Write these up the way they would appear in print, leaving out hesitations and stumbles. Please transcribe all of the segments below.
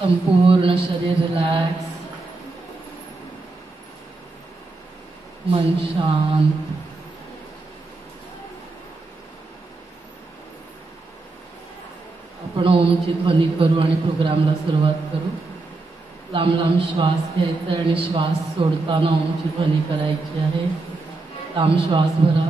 संपूर्ण शरीर रिलॅक्स, मन शांत. आपण ओमची ध्वनी करू आणि प्रोग्रामला सुरुवात करू. लांब लांब श्वास घ्यायचा आणि श्वास सोडताना ओमची ध्वनी करायची आहे. लांब श्वास भरा.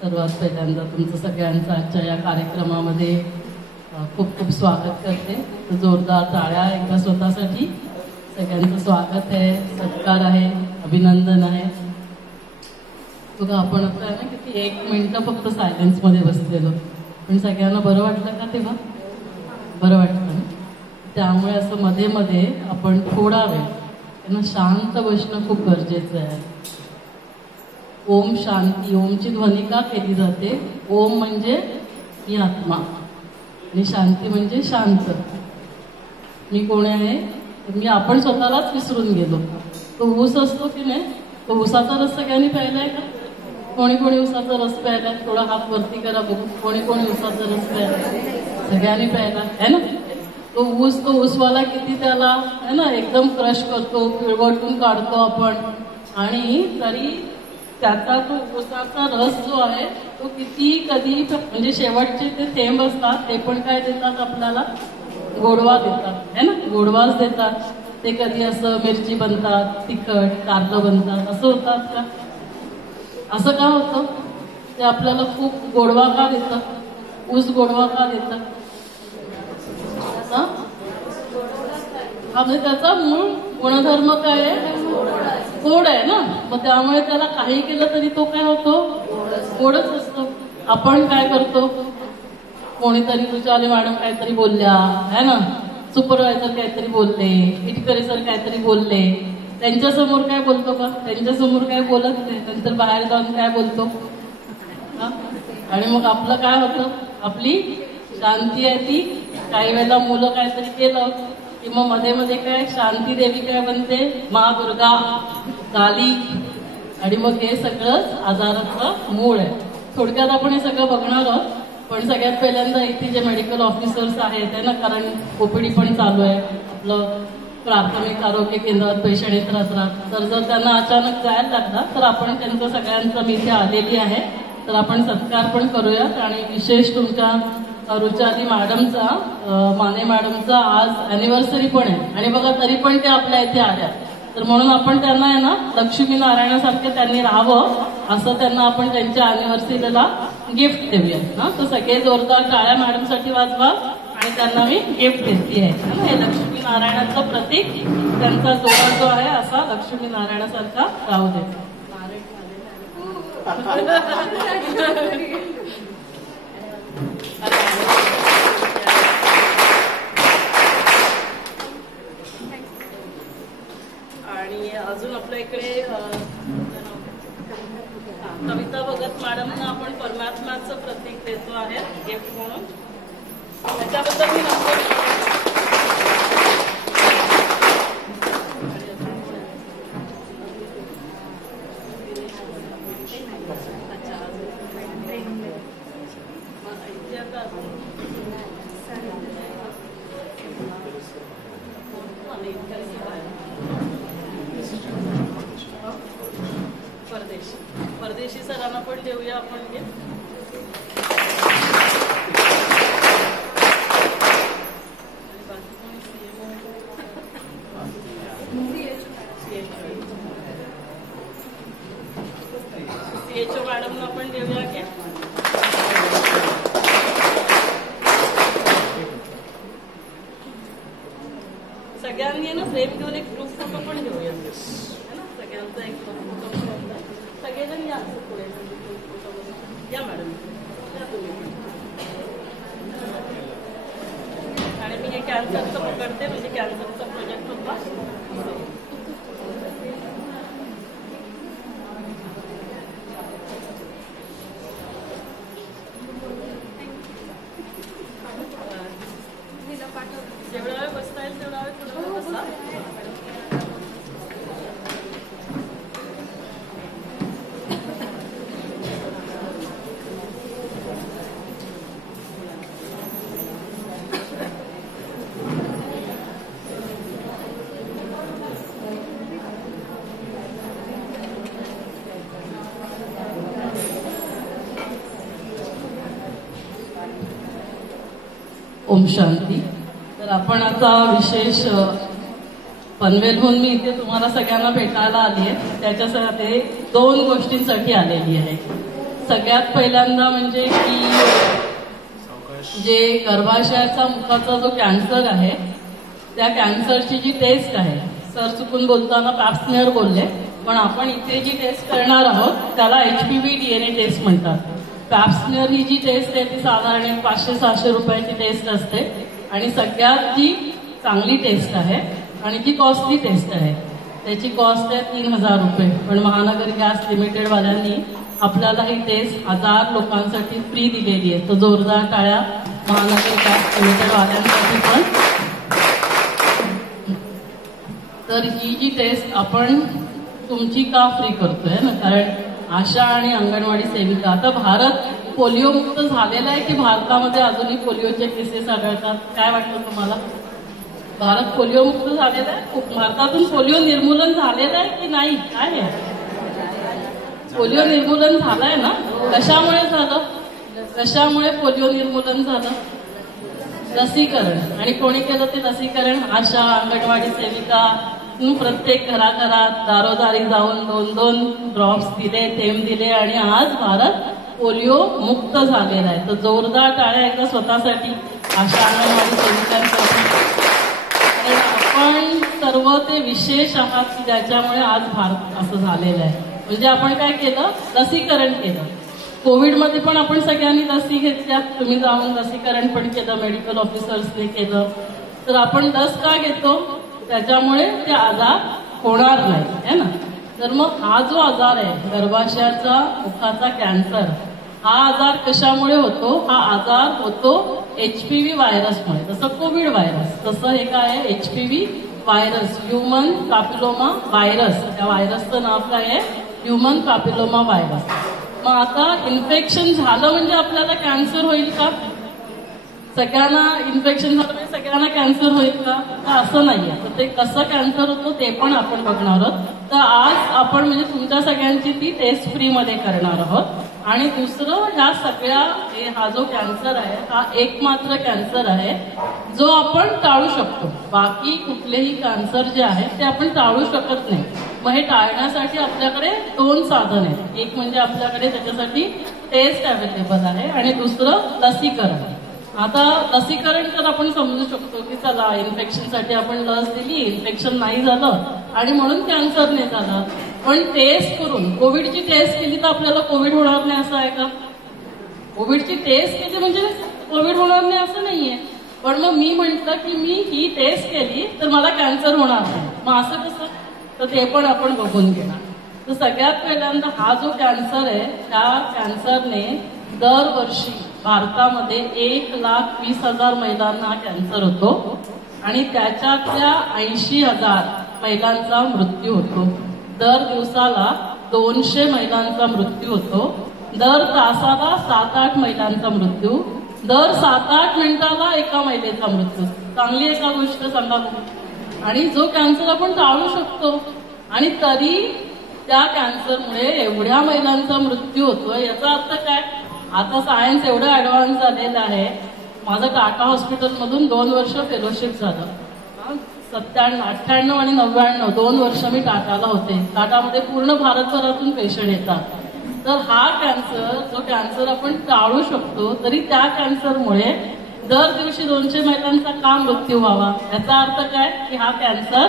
सर्वात पहिल्यांदा तुमचं सगळ्यांचं आजच्या या कार्यक्रमामध्ये खूप खूप स्वागत करते. जोरदार टाळ्या एकदा स्वतःसाठी. सगळ्यांचं स्वागत आहे, सत्कार आहे, अभिनंदन आहे. बघा आपण आता ना किती 1 मिनिट फक्त सायलेन्समध्ये बसलेलो, पण सगळ्यांना बरं वाटलं का? तेव्हा बरं वाटलं ना. त्यामुळे असं मध्ये मध्ये आपण थोडा वेळ त्यांना शांत बसणं खूप गरजेचं आहे. ओम शांती. ओमची ध्वनी का केली जाते? ओम म्हणजे मी आत्मा आणि शांती म्हणजे शांत. मी कोण आहे? मी आपण स्वतःलाच विसरून गेलो. तो ऊस असतो की नाही, तो ऊसाचा रस सगळ्यांनी प्यायलाय का? कोणी कोणी ऊसाचा रस प्यायलाय? थोडा हात वरती करा बघू. कोणी कोणी ऊसाचा रस प्यायलाय? सगळ्यांनी प्यायला आहे ना. तो ऊसवाला किती त्याला है ना एकदम क्रश करतो, पिळवटून काढतो आपण, आणि तरी त्याचा तो ऊसाचा रस जो आहे तो किती कधी म्हणजे शेवटचे ते थेंब असतात ते पण काय देतात आपल्याला? गोडवा देतात है ना. गोडवाच देतात. ते कधी असं मिरची बनतात, तिखट कारलं बनतात, असं होतात का? असं का होतं? ते आपल्याला खूप गोडवा का देतं? ऊस गोडवा का देतं? म्हणजे त्याचा मूळ गुणधर्म काय आहे? गोड आहे ना. मग त्यामुळे त्याला काही केलं तरी तो काय होतो? गोडच असतो. आपण काय करतो? कोणीतरी तुझ्यावाले मॅडम काहीतरी बोलल्या है ना, सुपरवायझर काहीतरी बोलले, इटकरी सर काहीतरी बोलले, त्यांच्यासमोर काय बोलतो का? त्यांच्यासमोर काय बोलत नाही. नंतर बाहेर जाऊन काय बोलतो? आणि मग आपलं काय होतं? आपली शांती आहे ती. काही वेळेला मुलं काहीतरी केलं कि मग मध्ये मध्ये काय शांती देवी काय बनते? महादुर्गा, काली. आणि मग हे सगळंच आजाराचं मूळ आहे. थोडक्यात आपण हे सगळं बघणार आहोत. पण सगळ्यात पहिल्यांदा इथे जे मेडिकल ऑफिसर्स आहेत ना, कारण ओपीडी पण चालू आहे, आपलं प्राथमिक आरोग्य केंद्रात पेशंट येत राहतात, तर जर त्यांना अचानक जायला लागला तर आपण त्यांचं सगळ्यांचं मी इथे आलेली आहे तर आपण सत्कार पण करूयात. आणि विशेष तुमच्या रुचाली मॅडमचा, माने मॅडमचा आज अॅनिव्हर्सरी पण आहे आणि बघा तरी पण ते आपल्या इथे आल्या. तर म्हणून आपण त्यांना आहे ना लक्ष्मी नारायणासारखे त्यांनी राहावं असं त्यांना आपण त्यांच्या अॅनिव्हर्सरीला गिफ्ट देऊया ना. तर सगळे जोरदार टाळ्या मॅडमसाठी वाजवा आणि त्यांना मी गिफ्ट देते आहे ना. हे लक्ष्मी नारायणाचं प्रतीक, त्यांचा जोडा जो आहे असा लक्ष्मी नारायणासारखा राहू दे. आणि अजून आपल्या इकडे कविता भगत मॅडमना आपण परमात्म्याचं प्रतीक देतो आहे गिफ्ट म्हणून. त्याच्याबद्दल मी परदेशी सरांना पण देऊया आपण गिफ्ट. सीएचओ मॅडमना पण देऊया गिफ्ट. सगळ्यांनी ना फ्रेम घेऊन एक ग्रुप फोटो पण घेऊया है ना, सगळ्यांचा एक फोटो पण घेऊया. सगळेजण या पुढे या मॅडम, या तुम्ही. आणि मी हे कॅन्सरचं पकडते, म्हणजे कॅन्सरचा प्रोजेक्ट होता. जेवढा वेळ बसता येईल तेवढा वेळ थोडं बसा. ओम शांती. तर आपण आता विशेष पनवेलहून मी इथे तुम्हाला सगळ्यांना भेटायला आली आहे. त्याच्यासाठी 2 गोष्टींसाठी आलेली आहे. सगळ्यात पहिल्यांदा म्हणजे की जे गर्भाशयाचा मुखाचा जो कॅन्सर आहे त्या कॅन्सरची जी टेस्ट आहे, सर चुकून बोलताना पॅप्समेअर बोलले, पण आपण इथे जी टेस्ट करणार आहोत त्याला HPV DNA टेस्ट म्हणतात. पॅप्समेअर ही जी टेस्ट आहे ती साधारण 500-600 रुपयाची टेस्ट असते आणि सगळ्यात जी चांगली टेस्ट आहे आणि जी कॉस्टली टेस्ट आहे त्याची कॉस्ट आहे 3000 रुपये. पण महानगर गॅस लिमिटेड वाल्यांनी आपल्याला ही टेस्ट 1000 लोकांसाठी फ्री दिलेली आहे. तर जोरदार टाळ्या महानगर गॅस लिमिटेड वाल्यांसाठी पण. तर ही जी टेस्ट आपण तुमची का फ्री करतोय ना, कारण आशा आणि अंगणवाडी सेविका, आता भारत पोलिओ मुक्त झालेला आहे की भारतामध्ये अजूनही पोलिओचे केसेस आढळतात? काय वाटतं तुम्हाला? भारत पोलिओ मुक्त झालेला आहे? भारतातून पोलिओ निर्मूलन झालेलं आहे की नाही? काय आहे? पोलिओ निर्मूलन झालंय ना. कशामुळे झालं? कशामुळे पोलिओ निर्मूलन झालं? लसीकरण. आणि कोणी केलं ते लसीकरण? आशा, अंगणवाडी सेविका. प्रत्येक घराघरात दारोदारी जाऊन 2-2 ड्रॉप्स दिले, थेंब दिले आणि आज भारत पोलिओ मुक्त झालेला आहे. तर जोरदार टाळ्या एकदा स्वतःसाठी, आशा अंगणवाडी सेविकांसाठी. आपण सर्व ते विशेष आहात की ज्याच्यामुळे आज भारत असं झालेलं आहे. म्हणजे आपण काय केलं? लसीकरण केलं. कोविडमध्ये पण आपण सगळ्यांनी लसी घेतल्या. तुम्ही जाऊन लसीकरण पण केलं, मेडिकल ऑफिसर्सने केलं. तर आपण लस का घेतो? त्याच्यामुळे ते आजार होणार नाही, है ना. तर मग हा जो आजार आहे गर्भाशयाचा मुखाचा कॅन्सर, हा आजार कशामुळे होतो? हा आजार होतो HPV व्हायरसमुळे. जसं कोविड व्हायरस, तसं हे काय आहे? HPV virus, human papilloma virus. त्या व्हायरसचं नाव काय आहे? Human papilloma virus. मग आता इन्फेक्शन झालं म्हणजे आपल्याला कॅन्सर होईल का? सगळ्यांना इन्फेक्शन झालं म्हणजे सगळ्यांना कॅन्सर होईल का? तर असं नाहीये. तर ते कसं कॅन्सर होतो ते पण आपण बघणार आहोत. तर आज आपण म्हणजे तुमच्या सगळ्यांची ती टेस्ट फ्री मध्ये करणार आहोत. आणि दुसरं, ह्या सगळ्या हा जो कॅन्सर आहे हा एकमात्र कॅन्सर आहे जो आपण टाळू शकतो. बाकी कुठलेही कॅन्सर जे आहे ते आपण टाळू शकत नाही. मग हे टाळण्यासाठी आपल्याकडे 2 साधन आहेत. एक म्हणजे आपल्याकडे त्याच्यासाठी टेस्ट अवेलेबल आहे आणि दुसरं लसीकरण. आता लसीकरण तर आपण समजू शकतो की चला इन्फेक्शनसाठी आपण लस दिली, इन्फेक्शन नाही झालं आणि म्हणून कॅन्सर नाही झालं. पण टेस्ट करून कोविडची टेस्ट केली तर आपल्याला कोविड होणार नाही असं आहे का? कोविडची टेस्ट केली म्हणजे कोविड होणार नाही असं नाहीये. पण मग मी म्हटलं की मी ही टेस्ट केली तर मला कॅन्सर होणार नाही, मग असं कसं? तर ते पण आपण बघून घेणार. तर सगळ्यात पहिल्यांदा हा जो कॅन्सर आहे त्या कॅन्सरने दरवर्षी भारतामध्ये 1,20,000 महिलांना कॅन्सर होतो आणि त्याच्यातल्या 80,000 महिलांचा मृत्यू होतो. दर दिवसाला 200 महिलांचा मृत्यू होतो. दर तासाला 7-8 महिलांचा मृत्यू. दर 7-8 मिनिटाला एका महिलेचा मृत्यू. चांगली एका गोष्ट सांगा. आणि जो कॅन्सर आपण टाळू शकतो आणि तरी त्या कॅन्सरमुळे एवढ्या महिलांचा मृत्यू होतोय. याचा अर्थ काय? आता सायन्स एवढं ऍडव्हान्स झालेलं आहे. माझं टाटा हॉस्पिटलमधून 2 वर्ष फेलोशिप झालं. 97, 98 आणि 99 2 वर्ष मी टाटाला होते. टाटामध्ये पूर्ण भारतभरातून पेशंट येतात. तर हा कॅन्सर, जो कॅन्सर आपण टाळू शकतो, तरी त्या कॅन्सरमुळे दर दिवशी 200 महिलांचा का मृत्यू व्हावा? याचा अर्थ काय की हा कॅन्सर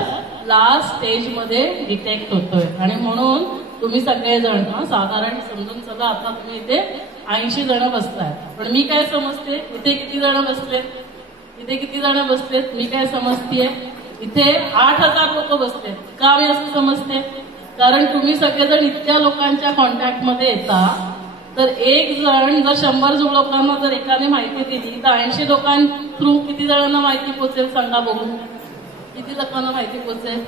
लास्ट स्टेज मध्ये डिटेक्ट होतोय. आणि म्हणून तुम्ही सगळेजण साधारण समजून चला, आता तुम्ही इथे 80 जण बसताय, पण मी काय समजते इथे किती जण बसलेत, इथे किती जण बसलेत, मी काय समजतेय इथे 8000 लोक बसलेत. का मी असं समजते? कारण तुम्ही सगळेजण इतक्या लोकांच्या कॉन्टॅक्ट मध्ये येता, तर एक जण जर 100 लोकांना जर एकाने माहिती दिली तर 80 लोकां थ्रू किती जणांना माहिती पोचेल सांगा बघू? किती लोकांना माहिती पोचेल?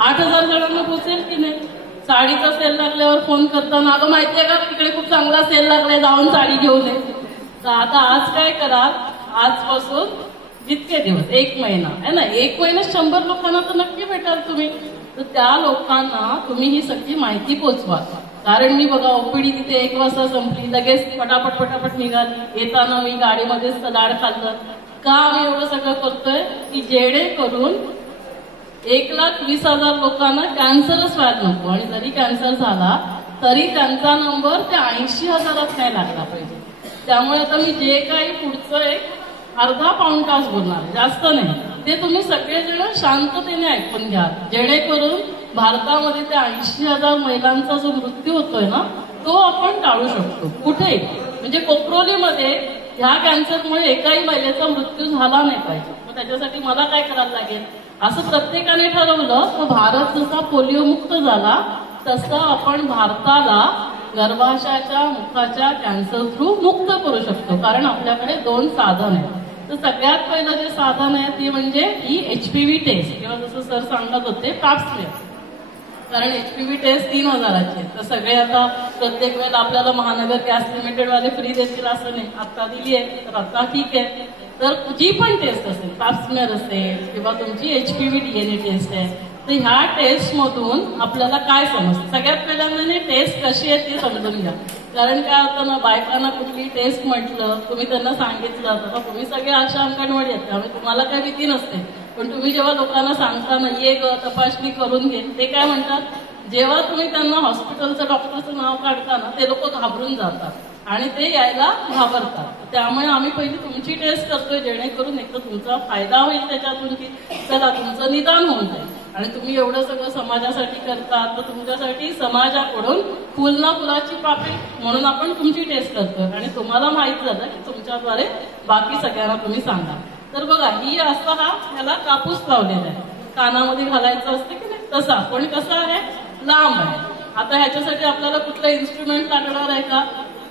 8000 जणांना पोचेल की नाही? साडीचा सेल लागल्यावर फोन करताना अगं माहितीये का तिकडे खूप चांगला सेल लागलाय, जाऊन साडी घेऊन ये. तर आता आज काय कराल, आजपासून जितके दिवस 1 महिना आहे ना, 1 महिन्यात 100 लोकांना तर नक्की भेटाल तुम्ही. तर त्या लोकांना तुम्ही ही सगळी माहिती पोचवा. कारण मी बघा ओपीडी तिथे 1 वाजता संपली, लगेच पटापट निघाली. येताना मी गाडीमध्येच सलाड खाल्लं. का आम्ही एवढं सगळं करतोय की जेणेकरून 1,20,000 लोकांना कॅन्सरच व्हायला नको, आणि जरी कॅन्सर झाला तरी त्यांचा नंबर त्या 80,000 नाही लागला पाहिजे. त्यामुळे आता मी जे काही पुढचं एक अर्धा पाऊण तास बोलणार, जास्त नाही, ते तुम्ही सगळेजण शांततेने ऐकून घ्या, जेणेकरून भारतामध्ये त्या 80,000 महिलांचा जो मृत्यू होतोय ना तो आपण टाळू शकतो. कुठे म्हणजे कोपरोलीमध्ये ह्या कॅन्सरमुळे एकाही महिलेचा मृत्यू झाला नाही पाहिजे. मग त्याच्यासाठी मला काय करायला लागेल? असं प्रत्येकाने ठरवलं तर भारत जसा पोलिओ मुक्त झाला तसं आपण भारताला गर्भाशयाच्या मुखाच्या कॅन्सर थ्रू मुक्त करू शकतो. कारण आपल्याकडे 2 साधन आहेत. तर सगळ्यात पहिलं जे साधन आहे ते म्हणजे ही HPV टेस्ट, किंवा जसं सर सांगत होते पॅप्समेअर. कारण HPV टेस्ट 3,000ची आहे. तर सगळे आता प्रत्येक वेळेला आपल्याला महानगर गॅस लिमिटेड वाले फ्री देतील असं नाही. आता दिली आहे तर आता ठीक आहे. तर जी पण टेस्ट असेल, पॅप्समेअर असेल किंवा तुमची HPV DNA टेस्ट आहे, तर ह्या टेस्ट मधून आपल्याला काय समजतं? सगळ्यात पहिल्यांदा टेस्ट कशी आहे ते समजून घ्या. कारण काय होतं ना, बायकांना कुठली टेस्ट म्हटलं तुम्ही त्यांना सांगितलं तर तुम्ही सगळे आशा अंगणवाडी आहेत, त्यामुळे तुम्हाला काही भीती नसते. पण तुम्ही जेव्हा लोकांना सांगता ना ये ग तपासणी करून घे, ते काय म्हणतात? जेव्हा तुम्ही त्यांना हॉस्पिटलचं डॉक्टरचं नाव काढता ना ते लोक घाबरून जातात आणि ते यायला घाबरतात. त्यामुळे आम्ही पहिली तुमची टेस्ट करतोय, जेणेकरून एक तर तुमचा फायदा होईल त्याच्यातून की चला तुमचं निदान होऊन जाईल. आणि तुम्ही एवढं सगळं समाजासाठी करतात तर तुमच्यासाठी समाजाकडून फुल ना फुलाची पाकळी म्हणून आपण तुमची टेस्ट करतोय. आणि तुम्हाला माहित झालं की तुमच्याद्वारे बाकी सगळ्यांना तुम्ही सांगा. तर बघा ही असा ह्याला कापूस लावलेला आहे, कानामध्ये घालायचं असतं की नाही तसा, पण कसा आहे लांब आहे. आता ह्याच्यासाठी आपल्याला कुठलं इन्स्ट्रुमेंट लागणार आहे का?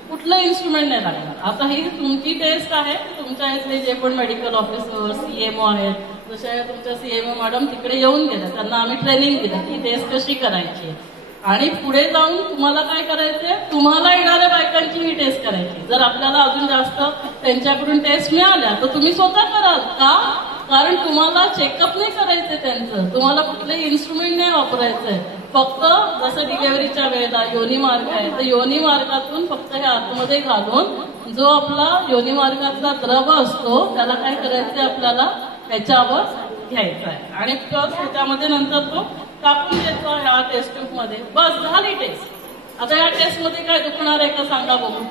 कुठलं इन्स्ट्रुमेंट नाही लागणार. आता ही तुमची टेस्ट आहे, तुमच्या इथले जे पण मेडिकल ऑफिसर CMO आहेत, जशा तुमच्या CMO मॅडम तिकडे येऊन गेल्या, त्यांना आम्ही ट्रेनिंग दिलं की टेस्ट कशी करायची. आणि पुढे जाऊन तुम्हाला काय करायचंय, तुम्हाला येणाऱ्या बायकांची ही टेस्ट करायची. जर आपल्याला अजून जास्त त्यांच्याकडून टेस्ट मिळाल्या तर तुम्ही स्वतः कराल का? कारण तुम्हाला चेकअप नाही करायचंय त्यांचं, तुम्हाला कुठलंही इन्स्ट्रुमेंट नाही वापरायचंय. फक्त जसं डिलिव्हरीच्या वेळेला योनी मार्ग आहे तर योनी मार्गातून फक्त हे आतमध्ये घालून जो आपला योनी मार्गातला द्रव असतो त्याला काय करायचंय आपल्याला ह्याच्यावर घ्यायचा आहे आणि प्लस त्याच्यामध्ये नंतर तो टाकून द्यायचा ह्या टेस्ट ट्यूब मध्ये. बस झाली टेस्ट. आता या टेस्ट मध्ये काय दुखणार आहे का सांगा बघू?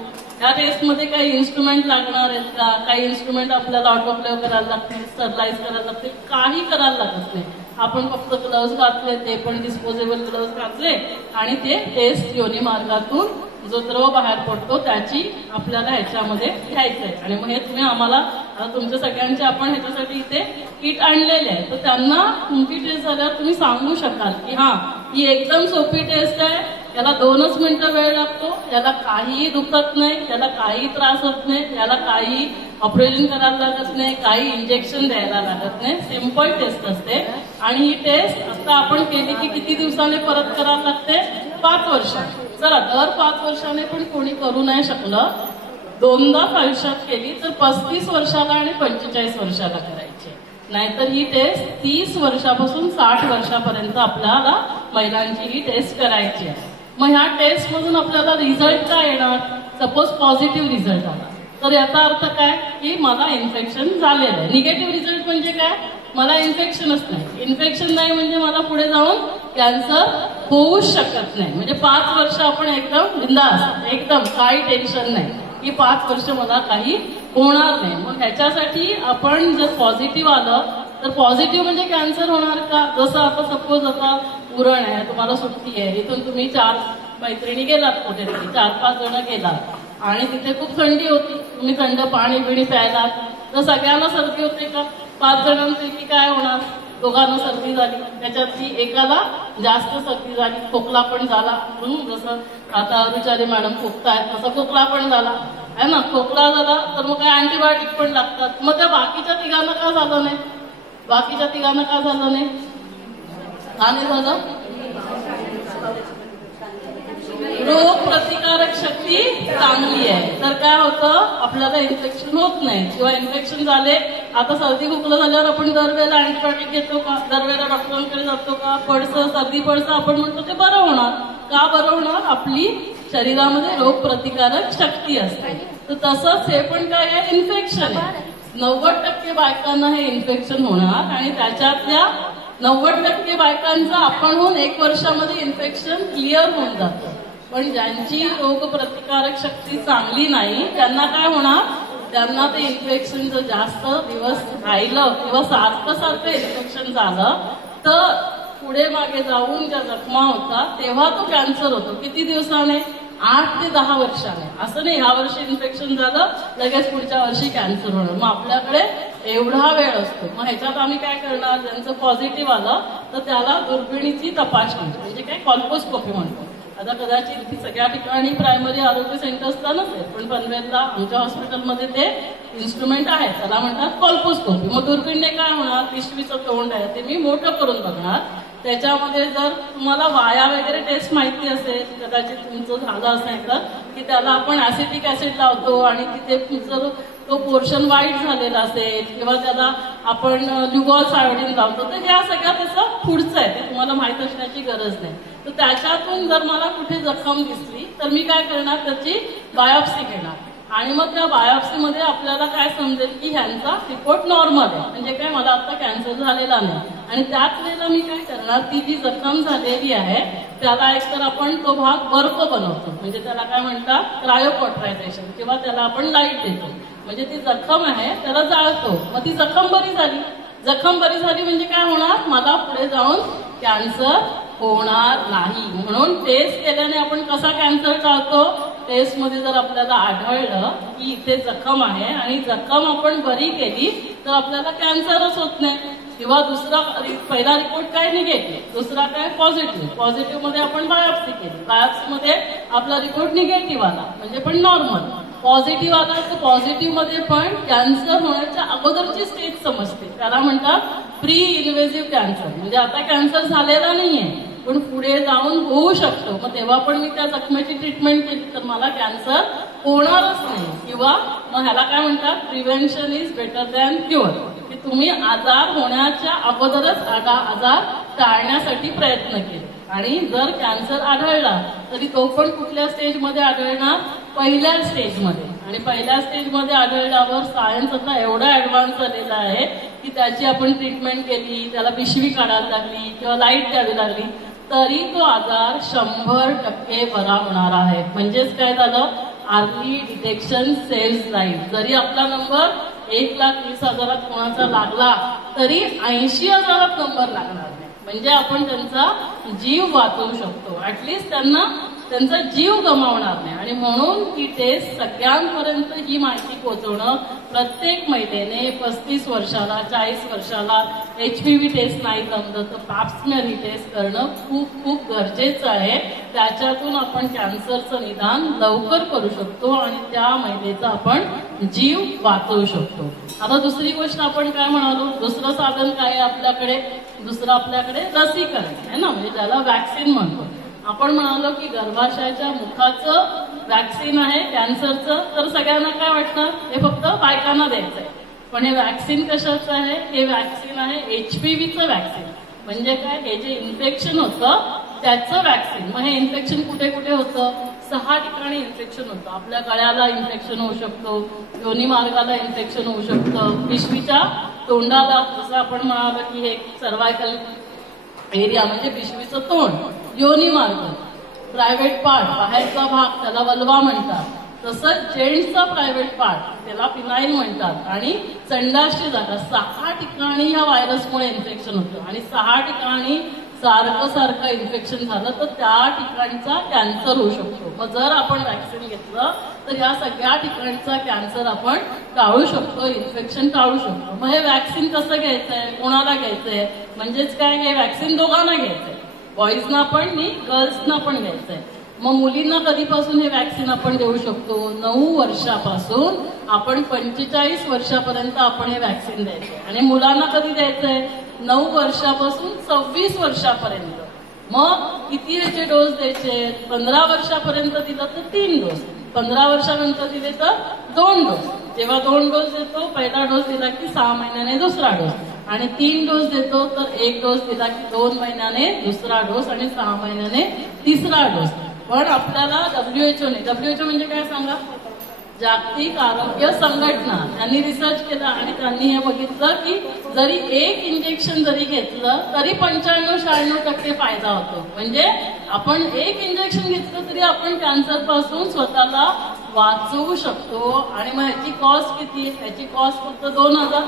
या टेस्ट मध्ये काही इन्स्ट्रुमेंट लागणार आहेत का? काही इन्स्ट्रुमेंट आपल्याला ऑटोक्लेव्ह करायला लागतील, स्टरलाइज करायला लागतील, काही करायला लागत नाही. आपण फक्त ग्लव्स घातले, ते पण डिस्पोजेबल ग्लव्स घातले आणि ते टेस्ट योनी मार्गातून जो द्रव बाहेर पडतो त्याची आपल्याला ह्याच्यामध्ये घ्यायचंय. आणि मग हे तुम्ही आम्हाला तुमच्या सगळ्यांचे आपण ह्याच्यासाठी इथे किट आणलेले आहे, तर त्यांना तुमची टेस्ट झाल्यावर तुम्ही सांगू शकाल की हा ही एकदम सोपी टेस्ट आहे, याला 2च मिनिटं वेळ लागतो, याला काहीही दुखत नाही, याला काही त्रास होत नाही, याला काही ऑपरेशन करायला लागत नाही, काही इंजेक्शन द्यायला लागत नाही, सिंपल टेस्ट असते. आणि ही टेस्ट आता आपण केली की किती दिवसाने परत करायला लागते? 5 वर्ष. चला दर 5 वर्षाने पण कोणी करू नाही शकलं, 2दा आयुष्यात केली तर 35 वर्षाला आणि 45 वर्षाला करायची. नाहीतर ही टेस्ट 30 वर्षापासून 60 वर्षापर्यंत आपल्याला महिलांची ही टेस्ट करायची आहे. मग ह्या टेस्ट मधून आपल्याला रिझल्ट काय येणार? सपोज पॉझिटिव्ह रिझल्ट आला तर याचा अर्थ काय की मला इन्फेक्शन झालेलं आहे. निगेटिव्ह रिझल्ट म्हणजे काय? मला इन्फेक्शनच नाही. इन्फेक्शन नाही म्हणजे मला पुढे जाऊन कॅन्सर होऊच शकत नाही. म्हणजे 5 वर्ष आपण एकदम बिंदास, एकदम काही टेन्शन नाही की 5 वर्ष मला काही होणार नाही. मग ह्याच्यासाठी आपण जर पॉझिटिव्ह आलं तर पॉझिटिव्ह म्हणजे कॅन्सर होणार का? जसं आता सपोज आता उरण आहे, तुम्हाला सुट्टी आहे, इथून तुम्ही 4 मैत्रिणी गेलात कुठेतरी, 4-5 जण गेलात आणि तिथे खूप थंडी होती, तुम्ही थंड पाणी बिणी प्यायलात, तर सगळ्यांना सर्दी होते का? 5 जणांपैकी काय होणार? दोघांना सर्दी झाली, त्याच्यातली एकाला जास्त सर्दी झाली, खोकला पण झाला. जसं आता अरुचारी मॅडम खोकतायत तसा खोकला पण झाला आहे ना. खोकला झाला तर मग काय अँटीबायोटिक पण लागतात. मग त्या बाकीच्या तिघांना का झालं नाही? बाकीच्या तिघांना का झालं नाही? का नाही झालं? रोग प्रतिकारक शक्ती चांगली आहे तर काय होतं, आपल्याला इन्फेक्शन होत नाही. किंवा इन्फेक्शन झाले, आता सर्दी खोकला झाल्यावर आपण दरवेळेला अँटीबायोटिक घेतो का? दरवेळेला डॉक्टरांकडे जातो का? पडसं सर्दी पडसं आपण म्हणतो ते बरं होणार का? बरं होणार, आपली शरीरामध्ये रोग प्रतिकारक शक्ती असते. तर तसंच हे पण काय आहे, इन्फेक्शन आहे. 90% बायकांना हे इन्फेक्शन होणार आणि त्याच्यातल्या 90% बायकांचं आपणहून 1 वर्षामध्ये इन्फेक्शन क्लिअर होऊन जातं. पण ज्यांची रोग प्रतिकारक शक्ती चांगली नाही त्यांना काय होणार, त्यांना ते इन्फेक्शन जर जास्त दिवस राहिलं किंवा सारखं इन्फेक्शन झालं तर पुढे मागे जाऊन ज्या जखमा होतात तेव्हा तो कॅन्सर होतो. किती दिवसाने? 8 ते 10 वर्षाने. असं नाही ह्या वर्षी इन्फेक्शन झालं लगेच पुढच्या वर्षी कॅन्सर होणार. मग आपल्याकडे एवढा वेळ असतो. मग ह्याच्यात आम्ही काय करणार, ज्यांचं पॉझिटिव्ह आलं तर त्याला दुर्बिणीची तपासणी म्हणजे काय, कॉल्पोस्कोपी म्हणतो. आता कदाचित ती सगळ्या ठिकाणी प्रायमरी आरोग्य सेंटर्सला नसेल, पण पनवेलला आमच्या हॉस्पिटलमध्ये ते इन्स्ट्रुमेंट आहे, त्याला म्हणतात कॉल्पोस्कोपी. मग दुर्बिणने काय होणार, पिशवीचं तोंड आहे ते मी मोठं करून बघणार. त्याच्यामध्ये जर तुम्हाला वाया वगैरे टेस्ट माहिती असेल, कदाचित तुमचं झालं असेल तर, की त्याला आपण ऍसिटिक ऍसिड लावतो आणि तिथे जर तो पोर्शन वाईट झालेला असेल किंवा त्याला आपण ल्युगॉस आयोडीन लावतो, तर या सगळ्या त्याचं पुढचं आहे, ते तुम्हाला माहित असण्याची गरज नाही. तर त्याच्यातून जर मला कुठे जखम दिसली तर मी काय करणार, त्याची बायोप्सी घेणार आणि मग त्या बायोप्सीमध्ये आपल्याला काय समजेल की ह्यांचा रिपोर्ट नॉर्मल आहे, म्हणजे काय मला आता कॅन्सर झालेला नाही. आणि त्याच वेळेला मी काय करणार, ती जी जखम झालेली आहे त्याला एक तर आपण तो भाग बर्फ बनवतो, म्हणजे त्याला काय म्हणतात क्रायोकॉट्रायझेशन, किंवा त्याला आपण लाईट देतो, म्हणजे ती जखम आहे त्याला जाळतो. मग ती जखम बरी झाली. जखम बरी झाली म्हणजे काय होणार, मला पुढे जाऊन कॅन्सर होणार नाही. म्हणून टेस्ट केल्याने आपण कसा कॅन्सर टाळतो, टेस्टमध्ये जर आपल्याला आढळलं की इथे जखम आहे आणि जखम आपण बरी केली तर आपल्याला कॅन्सरच होत नाही. किंवा दुसरा पहिला रिपोर्ट काय निगेटिव्ह, दुसरा काय पॉझिटिव्ह. पॉझिटिव्ह मध्ये आपण बायोप्सी केली, बायोप्सी मध्ये आपला रिपोर्ट निगेटिव्ह आला म्हणजे पण नॉर्मल. पॉझिटिव्ह आला तर पॉझिटिव्ह मध्ये पण कॅन्सर होण्याच्या अगोदरची स्टेज समजते, त्याला म्हणतात प्री इन्व्हेसिव्ह कॅन्सर. म्हणजे आता कॅन्सर झालेला नाहीये पण पुढे जाऊन होऊ शकतो. मग तेव्हा पण मी त्या जखमेची ट्रीटमेंट केली तर मला कॅन्सर होणारच नाही. किंवा मग ह्याला काय म्हणतात, prevention is better than cure, की तुम्ही आजार होण्याच्या अगोदरच आजार टाळण्यासाठी प्रयत्न केले. आणि जर कॅन्सर आढळला तरी तो पण कुठल्या स्टेजमध्ये आढळणार, पहिल्या स्टेजमध्ये. आणि पहिल्या स्टेजमध्ये आढळल्यावर सायन्स आता एवढा ऍडव्हान्स झालेला आहे की त्याची आपण ट्रीटमेंट केली, त्याला पिशवी काढायला लागली किंवा लाईट द्यावी लागली तरी तो आजार 100% बरा होणार आहे. म्हणजेच काय झालं, अर्ली डिटेक्शन सेव्हज लाईफ. जरी आपला नंबर 1,20,000 कोणाचा लागला तरी 80,000 नंबर लागणार नाही. म्हणजे आपण त्यांचा जीव वाचवू शकतो, ऍटलिस्ट त्यांना त्यांचा जीव गमावणार नाही. आणि म्हणून ही टेस्ट सगळ्यांपर्यंत ही माहिती पोहोचवणं, प्रत्येक महिलेने 35 वर्षाला 40 वर्षाला HPV टेस्ट नाही जमलं तर पॅप्समेअर ही टेस्ट करणं खूप खूप गरजेचं आहे. त्याच्यातून आपण कॅन्सरचं निदान लवकर करू शकतो आणि त्या महिलेचा आपण जीव वाचवू शकतो. आता दुसरी गोष्ट आपण काय म्हणालो, दुसरं साधन काय आहे आपल्याकडे, दुसरं आपल्याकडे लसीकरण आहे ना, म्हणजे ज्याला वॅक्सिन म्हणतो. आपण म्हणालो की गर्भाशयाच्या मुखाचं वॅक्सिन आहे कॅन्सरचं, तर सगळ्यांना काय वाटतं हे फक्त बायकांना द्यायचं आहे. पण हे वॅक्सिन कशाचं आहे, हे वॅक्सिन आहे HPVचं वॅक्सिन. म्हणजे काय, हे जे इन्फेक्शन होतं त्याचं वॅक्सिन. मग हे इन्फेक्शन कुठे कुठे होतं, 6 ठिकाणी इन्फेक्शन होतं. आपल्या गळ्याला इन्फेक्शन होऊ शकतो, योनी मार्गाला इन्फेक्शन होऊ शकतं, पिशवीच्या तोंडाला, जसं आपण म्हणालो की हे सर्वायकल एरिया म्हणजे पिशवीचं तोंड, योनी मार्ग, प्रायव्हेट पार्ट, बाहेरचा भाग त्याला वल्वा म्हणतात, तसंच जेंट्सचा प्रायव्हेट पार्ट त्याला फिनाईल म्हणतात आणि संडासची जागा 6 ठिकाणी ह्या व्हायरसमुळे इन्फेक्शन होतं आणि 6 ठिकाणी सारखं इन्फेक्शन झालं तर त्या ठिकाणचा कॅन्सर होऊ शकतो. मग जर आपण वॅक्सिन घेतलं तर या सगळ्या ठिकाणचा कॅन्सर आपण टाळू शकतो, इन्फेक्शन टाळू शकतो. मग हे वॅक्सिन कसं घ्यायचंय, कोणाला घ्यायचंय, म्हणजेच काय, हे वॅक्सिन दोघांना घ्यायचंय, बॉईजना पण आणि गर्ल्सना पण घ्यायचंय. मग मुलींना कधीपासून हे वॅक्सिन आपण देऊ शकतो, 9 वर्षापासून आपण 45 वर्षापर्यंत आपण हे वॅक्सिन द्यायचंय. आणि मुलांना कधी द्यायचंय, 9 वर्षापासून 26 वर्षापर्यंत. मग किती ह्याचे डोस द्यायचे, 15 वर्षापर्यंत दिलं तर 3 डोस, 15 वर्षानंतर दिले तर 2 डोस. जेव्हा 2 डोस देतो, पहिला डोस दिला की 6 महिन्याने दुसरा डोस, आणि 3 डोस देतो तर 1 डोस दिला की 2 महिन्याने दुसरा डोस आणि 6 महिन्याने तिसरा डोस. पण आपल्याला WHO म्हणजे काय सांगा, जागतिक आरोग्य संघटना, त्यांनी रिसर्च केला आणि त्यांनी हे बघितलं की जरी 1 इंजेक्शन जरी घेतलं तरी 95-96% फायदा होतो. म्हणजे आपण 1 इंजेक्शन घेतलं तरी आपण कॅन्सर पासून स्वतःला वाचवू शकतो. आणि मग ह्याची कॉस्ट किती, ह्याची कॉस्ट फक्त 2000.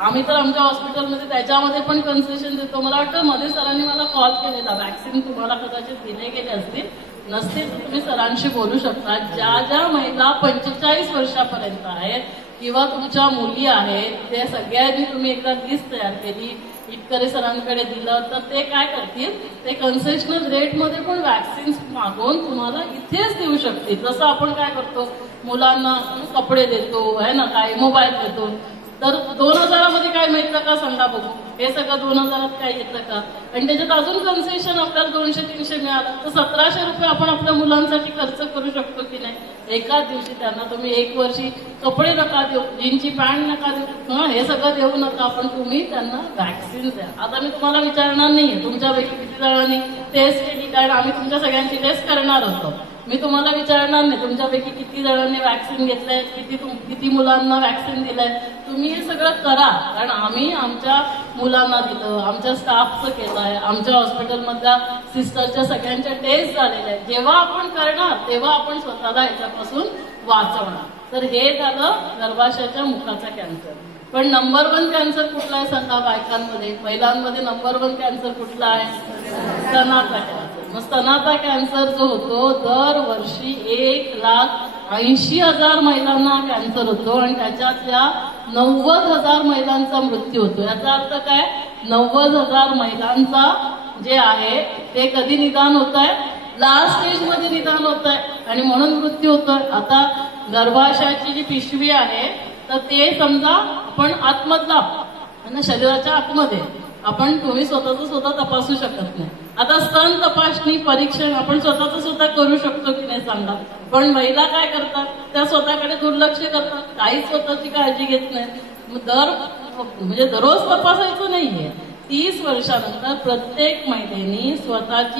आम्ही तर आमच्या हॉस्पिटलमध्ये त्याच्यामध्ये पण कन्सेशन देतो. मला वाटतं मध्ये सरांनी मला कॉल केलेला, वॅक्सिन तुम्हाला कदाचित दिले गेले असतील, नसतील तर तुम्ही सरांशी बोलू शकता. ज्या महिला 45 वर्षापर्यंत आहेत किंवा तुमच्या मुली आहेत, त्या सगळ्यांनी तुम्ही एकदा लिस्ट तयार केली, इटकरे सरांकडे दिलं तर ते काय करतील, ते कन्सेशनल रेटमध्ये पण वॅक्सिन्स मागवून तुम्हाला इथेच देऊ शकतील. जसं आपण काय करतो, मुलांना कपडे देतो है ना, काय मोबाईल देतो, तर 2000 मध्ये काय मिळतं का सांगा बघू, हे सगळं 2000 काय येतं का. आणि त्याच्यात अजून कन्सेशन आपल्याला 200-300 मिळालं तर 1700 रुपये आपण आपल्या मुलांसाठी खर्च करू शकतो की नाही. एकाच दिवशी त्यांना तुम्ही 1 वर्षी कपडे नका देऊ, जीनची पॅन्ट नका देऊ, हे सगळं देऊ नका, पण तुम्ही त्यांना वॅक्सिन द्या. आता मी तुम्हाला विचारणार नाहीये तुमच्यापैकी किती जणांनी टेस्ट केली, कारण आम्ही तुमच्या सगळ्यांची टेस्ट करणार होतो. मी तुम्हाला विचारणार नाही तुमच्यापैकी किती जणांनी वॅक्सिन घेतलंय, किती मुलांना वॅक्सिन दिलंय. तुम्ही हे सगळं करा, कारण आम्ही आमच्या मुलांना दिलं, आमच्या स्टाफचं केलंय, आमच्या हॉस्पिटलमधल्या सिस्टरच्या सगळ्यांच्या टेस्ट झालेल्या आहेत. जेव्हा आपण करणार तेव्हा आपण स्वतःला याच्यापासून वाचवणार. तर हे झालं गर्भाशयाच्या मुखाचा कॅन्सर. पण नंबर 1 कॅन्सर कुठला आहे सांगा बायकांमध्ये, महिलांमध्ये नंबर 1 कॅन्सर कुठला आहे, स्तनाचा कॅन्सर. मग स्तनाचा कॅन्सर जो होतो, दरवर्षी 1,80,000 महिलांना कॅन्सर होतो आणि त्याच्यातल्या 90,000 महिलांचा मृत्यू होतो. याचा अर्थ काय, 90,000 महिलांचा जे आहे ते कधी निदान होत आहे, लास्ट स्टेज मध्ये निदान होत आहे आणि म्हणून मृत्यू होतोय. आता गर्भाशयाची जी पिशवी आहे तर ते समजा आपण आतमधला शरीराच्या आतमध्ये आपण तुम्ही स्वतः तपासू शकत नाही. आता स्तन तपासणी परीक्षण आपण स्वतः करू शकतो की नाही सांगा. पण महिला काय करतात, त्या स्वतःकडे दुर्लक्ष करतात, काहीच स्वतःची काळजी घेत नाही. म्हणजे दररोज तपासायचं नाहीये. 30 वर्षानंतर प्रत्येक महिलेनी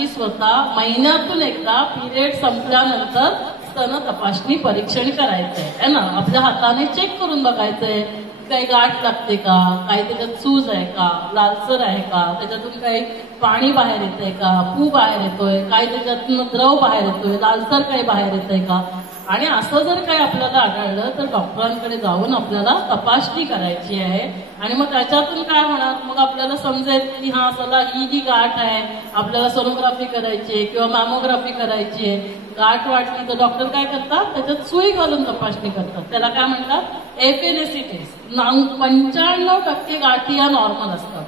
स्वतः महिन्यातून एकदा पिरियड संपल्यानंतर स्तन तपासणी परीक्षण करायचंय है ना. आपल्या हाताने चेक करून बघायचंय काही गाठ लागते का, काही त्याच्यात सूज आहे का, लालसर आहे का, त्याच्यातून काही पाणी बाहेर येतंय का, पू बाहेर येतोय, काही त्याच्यातून द्रव बाहेर येतोय, लालसर काही बाहेर येतंय का. आणि असं जर काही आपल्याला आढळलं तर डॉक्टरांकडे जाऊन आपल्याला तपासणी करायची आहे. आणि मग त्याच्यातून काय होणार, मग आपल्याला समजेल की हा चला ही जी गाठ आहे आपल्याला सोनोग्राफी करायची आहे किंवा मॅमोग्राफी करायची आहे. गाठ वाटली तर डॉक्टर काय करतात, त्याच्यात सुई घालून तपासणी करतात. त्याला काय म्हणतात, FNAC टेस्ट. 95% गाठी या नॉर्मल असतात,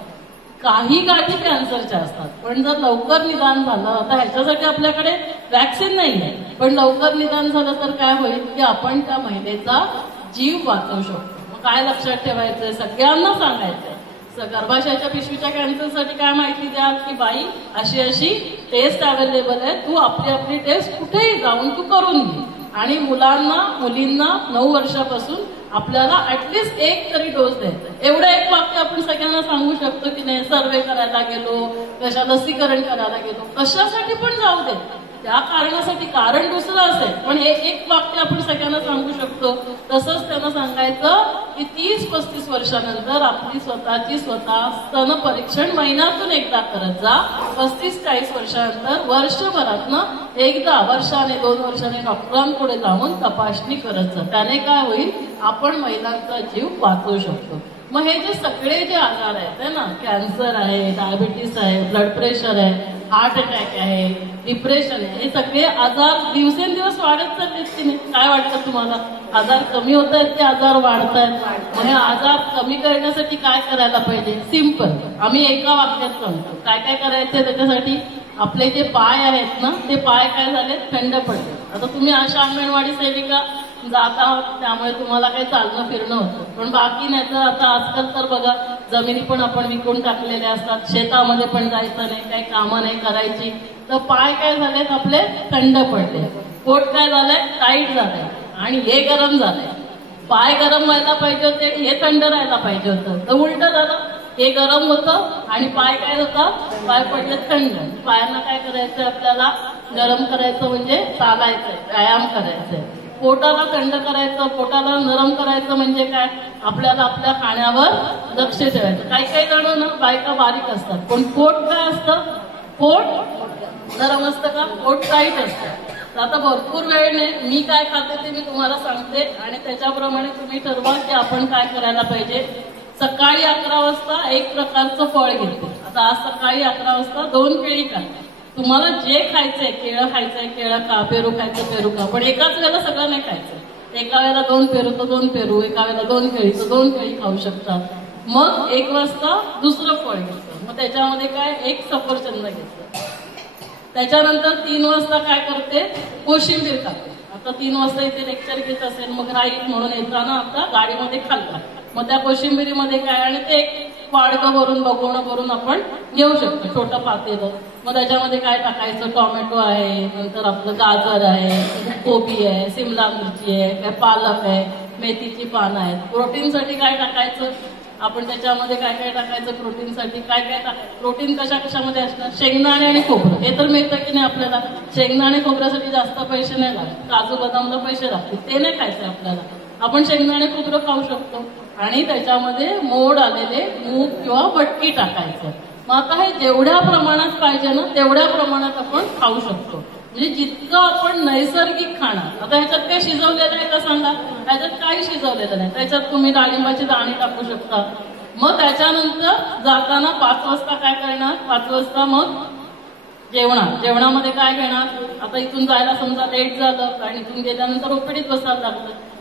काही गाठी कॅन्सरच्या असतात. पण जर लवकर निदान झालं, आता ह्याच्यासाठी आपल्याकडे वॅक्सिन नाहीये, पण लवकर निदान झालं तर काय होईल की आपण त्या महिलेचा जीव वाचवू शकतो. मग काय लक्षात ठेवायचंय, सगळ्यांना सांगायचंय, गर्भाशयाच्या पिशवीच्या कॅन्सरसाठी काय माहिती द्या की बाई अशी टेस्ट अवेलेबल आहे, तू आपली टेस्ट कुठेही जाऊन तू करून घे. आणि मुलींना 9 वर्षापासून आपल्याला ऍटलिस्ट 1 तरी डोस द्यायचा. एवढं 1 वाक्य आपण सगळ्यांना सांगू शकतो की नाही. सर्वे करायला गेलो, कशा लसीकरण करायला गेलो, कशासाठी पण जाऊ दे, त्या कारणासाठी कारण दुसरं असेल, पण हे एक वाक्य आपण सगळ्यांना सांगू शकतो. तसंच त्यांना सांगायचं की 30-35 वर्षानंतर आपली स्वतःची स्तन परीक्षण महिन्यातून एकदा करत जा. 35-40 वर्षानंतर वर्षभरातनं एकदा, वर्षाने 2 वर्षाने डॉक्टरांपुढे जाऊन तपासणी करत जा. त्याने काय होईल, आपण महिलांचा जीव वाचवू शकतो. मग हे जे सगळे जे आजार आहेत ना, कॅन्सर आहे, डायबिटीस आहे, ब्लड प्रेशर आहे, हार्ट अटॅक आहे, डिप्रेशन आहे, हे सगळे आजार दिवसेंदिवस वाढत चाललेत की नाही? काय वाटतं तुम्हाला? आजार कमी होत आहेत की आजार वाढत आहेत? मग हे आजार कमी करण्यासाठी काय करायला पाहिजे? सिंपल, आम्ही एका वाक्यात सांगतो. काय काय करायचं त्याच्यासाठी? आपले जे पाय आहेत ना, ते पाय काय झाले? थंड पडले. आता तुम्ही अशा अंगणवाडी सेविका जात आहोत, त्यामुळे तुम्हाला काही चालणं फिरणं होतं, पण बाकी नाही तर आता आजकाल तर बघा, जमिनी पण आपण विकून टाकलेल्या असतात, शेतामध्ये पण जायचं नाही, काही कामं नाही करायची, तर पाय काय झालेत आपले? थंड पडले. पोट काय झालंय? टाईट झालंय आणि हे गरम झालंय. पाय गरम व्हायला पाहिजे होते, हे थंड राहायला पाहिजे होतं, तर उलट झालं. हे गरम होतं आणि पाय काय होतात? पाय पडले थंड. पायांना काय करायचंय आपल्याला? गरम करायचं म्हणजे चालायचंय, व्यायाम करायचंय. पोटाला थंड करायचं, पोटाला नरम करायचं म्हणजे काय? आपल्याला आपल्या खाण्यावर लक्ष ठेवायचं. काही काही जण ना बायका बारीक असतात, पण पोट काय असतं? पोट नरम असतं का? पोट टाईट असतं. आता भरपूर वेळेने मी काय खाते ते मी तुम्हाला सांगते आणि त्याच्याप्रमाणे तुम्ही ठरवा की आपण काय करायला पाहिजे. सकाळी 11 वाजता एक प्रकारचं फळ घेते. आता आज सकाळी 11 वाजता 2 केळी खाते. तुम्हाला जे खायचंय, केळं खायचंय केळं खा, पेरू खायचं पेरू खा, पण एकाच वेळेला सगळं नाही खायचं. एका वेळेला 2 पेरू तर 2 पेरू, एका वेळेला 2 केळी तर 2 केळी खाऊ शकता. मग 1 वाजता दुसरं फळ घ्यायचं, मग त्याच्यामध्ये काय? 1 सफरचंद घ्यायचं. त्याच्यानंतर 3 वाजता काय करते? कोशिंबीर खाते. आता 3 वाजता इथे लेक्चर घेत असेल, मग राईट म्हणून येताना आता गाडीमध्ये खाल्ला, मग त्या कोशिंबिरीमध्ये काय? आणि ते एक वाडकं भरून बघवणं भरून आपण घेऊ शकतो, छोटं पातेलं. मग त्याच्यामध्ये काय टाकायचं? टोमॅटो आहे, नंतर आपलं गाजर आहे, कोबी आहे, सिमला मिरची आहे, काय पालक आहे, मेथीची पानं आहेत. प्रोटीनसाठी काय टाकायचं? आपण त्याच्यामध्ये काय काय टाकायचं? प्रोटीनसाठी काय काय टाकायचं? प्रोटीन कशामध्ये असणार? शेंगदाणे आणि खोबरं. हे तर मिळतं की नाही आपल्याला? शेंगदाणे खोबऱ्यासाठी जास्त पैसे नाही लागत, काजू बदामला पैसे लागतील, ते नाही खायचं आपल्याला. आपण शेंगदाणे खोबरं खाऊ शकतो आणि त्याच्यामध्ये मोड आलेले मूग किंवा मटकी टाकायचं. मग आता हे जेवढ्या प्रमाणात पाहिजे ना तेवढ्या प्रमाणात आपण खाऊ शकतो. म्हणजे जितकं आपण नैसर्गिक खाणार. आता ह्याच्यात काय शिजवलेलं आहे का सांगा? ह्याच्यात काही शिजवलेलं नाही. त्याच्यात तुम्ही डाळिंबाची दाणे टाकू शकता. मग त्याच्यानंतर जाताना 5 वाजता काय करणार? 5 वाजता मग जेवणामध्ये काय घेणार? आता इथून जायला समजा लेट झालं आणि इथून गेल्यानंतर ओपीडीत बसायला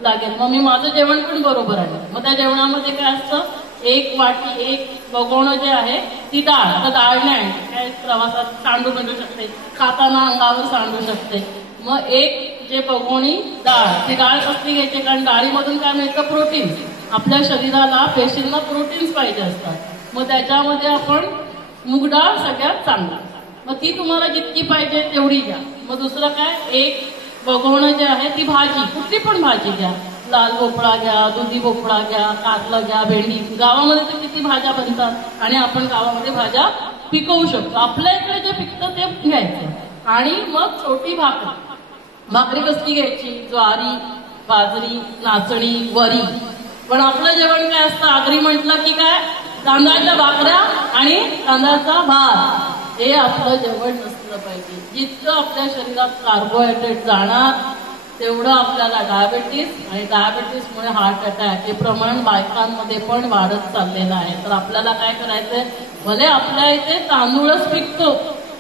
लागेल, मग मी माझं जेवण पण बरोबर आहे. मग त्या जेवणामध्ये काय असतं? 1 वाटी 1 बगवणं जे आहे ती डाळ. आता डाळ नाही काय प्रवासात सांडू बनवू शकते, खाताना अंगावर सांडू शकते. मग 1 जे बगवणी डाळ, ती डाळ कसली घ्यायची? कारण डाळीमधून काय मिळतं? प्रोटीन. आपल्या शरीराला, पेशींना प्रोटीन्स पाहिजे असतात. मग त्याच्यामध्ये आपण मूग डाळ सगळ्यात चांगला, मग ती तुम्हाला जितकी पाहिजे तेवढी घ्या. मग दुसरं काय? 1 बगवणं जे आहे ती भाजी, कुठली पण भाजी घ्या. लाल भोपळा घ्या, दुधी भोपळा घ्या, कारलं घ्या, भेंडी. गावामध्ये तर किती भाज्या बनतात आणि आपण गावामध्ये भाज्या पिकवू शकतो. आपल्या इकडे जे पिकतं ते घ्यायचं. आणि मग छोटी भाकरी कसली घ्यायची? ज्वारी, बाजरी, नाचणी, वरी. पण आपलं जेवण काय असतं? आगरी म्हटलं की काय? तांदळाच्या भाकऱ्या आणि तांदळाचा भात. हे आपलं जेवण नसलं पाहिजे. जितकं आपल्या शरीरात कार्बोहायड्रेट जाणार तेवढं आपल्याला डायबेटीस आणि डायबेटीसमुळे हार्ट अटॅक हे प्रमाण बायकांमध्ये पण वाढत चाललेलं आहे. तर आपल्याला काय करायचंय? भले आपल्या इथे तांदूळच पिकतो,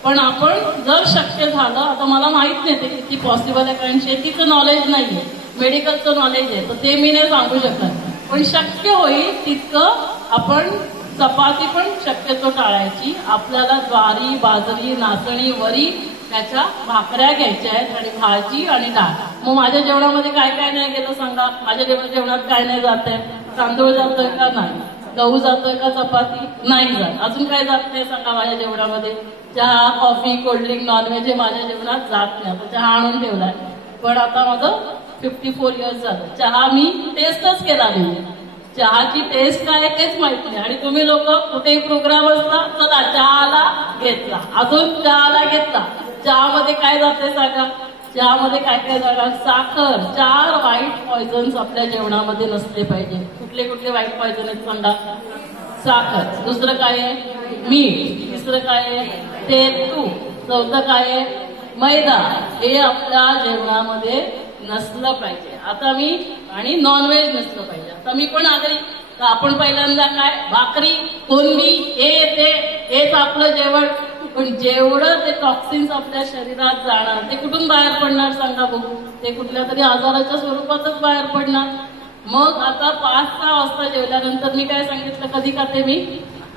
पण आपण जर शक्य झालं, आता मला माहित नाही ते किती पॉसिबल आहे, कारण शेतीचं नॉलेज नाहीये, मेडिकलचं नॉलेज आहे, तर ते मी नाही सांगू शकत, पण शक्य होईल तितकं आपण चपाती पण शक्यतो टाळायची. आपल्याला ज्वारी, बाजरी, नाचणी, वरी त्याच्या भाकऱ्या घ्यायच्या आहेत आणि भाजी आणि डाळ. मग माझ्या जेवणामध्ये काय काय नाही गेलं सांगा? माझ्या जेवणात काय नाही जात आहे? तांदूळ जातोय का? नाही. गहू जातोय का? चपाती नाही जात. अजून काय जात नाही सांगा माझ्या जेवणामध्ये? चहा, कॉफी, कोल्ड्रिंक, नॉनव्हेज हे माझ्या जेवणात जात नाही. आता चहा आणून ठेवलाय, पण आता माझं 54 इयर्स झालं, चहा मी टेस्टच केला नाही. चहाची टेस्ट काय तेच माहित नाही. आणि तुम्ही लोक कुठेही प्रोग्राम असला, चला चहाला घेतला, अजून चहाला घेतला, चहामध्ये काय जाते सांगा? चहामध्ये काय काय जागा? साखर. 4 वाईट पॉइझन्स आपल्या जेवणामध्ये नसले पाहिजे. कुठले कुठले वाईट पॉइझन आहेत सांगा? साखर. दुसरं काय आहे? मीठ. तिसरं काय आहे? तेल, तूप. चौथं काय आहे? मैदा. हे आपल्या जेवणामध्ये नसलं पाहिजे. आता मी आणि नॉनव्हेज नसलं पाहिजे. आता मी पण आग्रही तर आपण पहिल्यांदा काय? भाकरी, कोणबी, हेच आपलं जेवण. पण जेवढं ते टॉक्सिन्स आपल्या शरीरात जाणार ते कुठून बाहेर पडणार सांगा बघू? ते कुठल्या तरी आजाराच्या स्वरूपातच बाहेर पडणार. मग आता 5-6 वाजता जेवल्यानंतर मी काय सांगितलं? कधी खाते मी?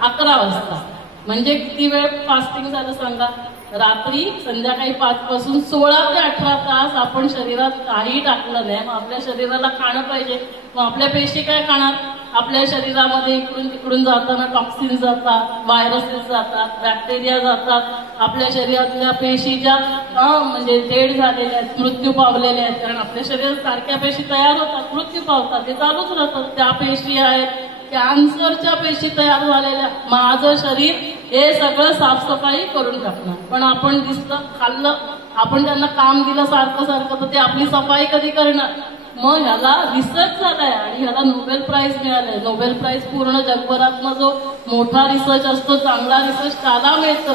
11 वाजता. म्हणजे किती वेळ फास्टिंग झालं सांगा? रात्री संध्याकाळी 5 पासून 16 ते 18 तास आपण शरीरात काही टाकलं नाही. मग आपल्या शरीराला खाणं पाहिजे. मग आपल्या पेशी काय खाणार? आपल्या शरीरामध्ये इकडून तिकडून जाताना टॉक्सिन्स जातात, व्हायरसेस जातात, बॅक्टेरिया जातात. आपल्या शरीरातल्या पेशी ज्या म्हणजे डेड झालेल्या आहेत, मृत्यू पावलेल्या आहेत. कारण आपल्या शरीरात सारख्या पेशी तयार होतात, मृत्यू पावतात, ते चालूच राहतात. त्या पेशी आहेत कॅन्सरच्या पेशी तयार झालेल्या. माझं शरीर हे सगळं साफसफाई करून टाकणार. पण आपण दिसलं, खाल्लं, आपण त्यांना काम दिलं सारखं सारखं, तर ते आपली सफाई कधी करणार? मग ह्याला रिसर्च झालाय आणि ह्याला नोबेल प्राइज मिळालंय. नोबेल प्राइज पूर्ण जगभरातनं जो मोठा रिसर्च असतो, चांगला रिसर्च, त्याला मिळतं.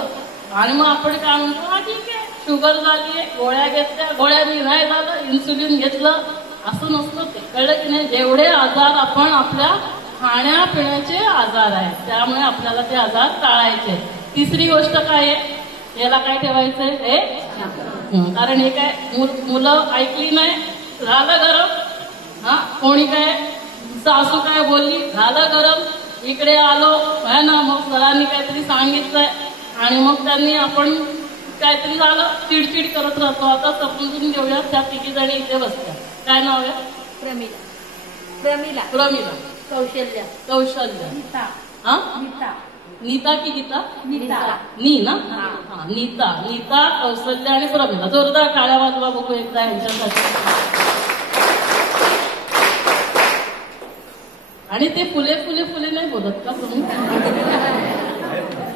आणि मग आपण काय म्हणतो? हा ठीक आहे, शुगर झालीये, गोळ्या घेतल्या, गोळ्यांनी नाही झालं, इन्सुलिन घेतलं. असं नसतं ते. कळलं की नाही? जेवढे आजार आपण आपल्या खाण्यापिण्याचे आजार आहेत, त्यामुळे आपल्याला ते आजार टाळायचे. तिसरी गोष्ट काय आहे? याला काय ठेवायचंय? हे कारण हे काय मुलं ऐकली नाही, झालं गरम. कोणी काय सासू काय बोलली, झालं गरम. इकडे आलो है ना, मग सरांनी काहीतरी सांगितलंय आणि मग त्यांनी आपण काहीतरी झालं, चिडचिड करत राहतो. आता समजून घेऊया, त्या 3 जणी इथे बसल्या. काय नाव आहे? प्रमिला. कौशल्या. नीता की गीता? नी ना? नीता, कौशल्या आणि प्रमिला. जोरदार टाळ्या वाजवा बघू एकदा यांच्यासाठी. आणि ते फुले नाही बोलत का तुम्ही?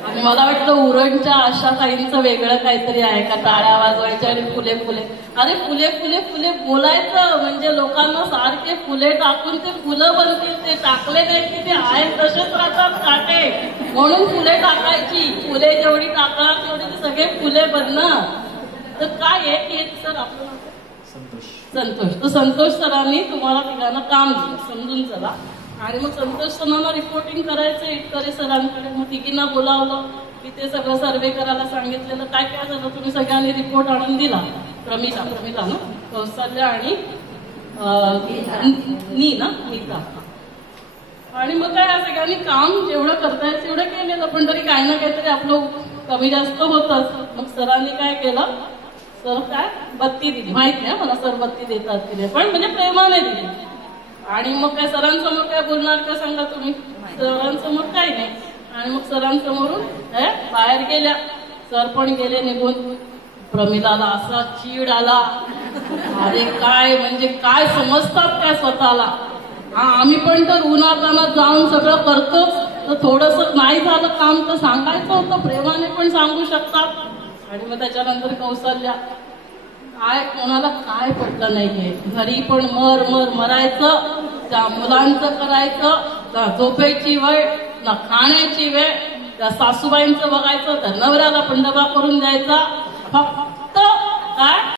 आणि मला वाटलं उरणच्या आशा ताईंचं वेगळं काहीतरी आहे का? टाळ्या वाजवायच्या आणि फुले. अरे फुले बोलायचं म्हणजे लोकांना सारखे फुले टाकून ते फुलं बनतील. ते टाकले नाही की ते आहेत तसेच राहतात काटे. म्हणून फुले टाकायची. फुले जेवढी टाकणार तेवढी ते सगळे फुले बनणार. तर काय आहे की सर आपलं संतोष. तर संतोष सरांनी तुम्हाला तिघांना काम दिलं, समजून चला. आणि मग संतोष सरांना रिपोर्टिंग करायचं इटकरे सरांकडे. मग तिघींना बोलावलं की ते सगळं सर्वे करायला सांगितलेलं. काय काय झालं? तुम्ही सगळ्यांनी रिपोर्ट आणून दिला. प्रमिला ना, कौशल्या आणि नीता. आणि मग काय सगळ्यांनी काम जेवढं करता येईल तेवढं केलेलं. पण तरी काही ना काहीतरी आपलं कमी जास्त होतच. मग सरांनी काय केलं? सर काय बत्ती दिली. माहित नाही मला सर बत्ती देतात की नाही, पण म्हणजे प्रेमाने दिली. आणि मग काय सरांसमोर काय बोलणार का सांगा तुम्ही? सरांसमोर काही नाही. आणि मग सरांसमोरून बाहेर गेल्या. सर पण गेले निघून. प्रमिलाला असा चीड आला. अरे काय म्हणजे काय समजतात काय स्वतःला? आम्ही पण तर उन्हातानात जाऊन सगळं करतोच, तर थोडंसं नाही झालं काम तर सांगायचं होतं. प्रेमाने पण सांगू शकतात. आणि मग त्याच्यानंतर कौशल्या काय कोणाला काय पटलं नाहीये. घरी पण मरायचं, त्या मुलांचं करायचं, त्या झोपेची वेळ ना खाण्याची वेळ, त्या सासूबाईंचं बघायचं, त्या नवऱ्याला पण डबा करून द्यायचा. फक्त काय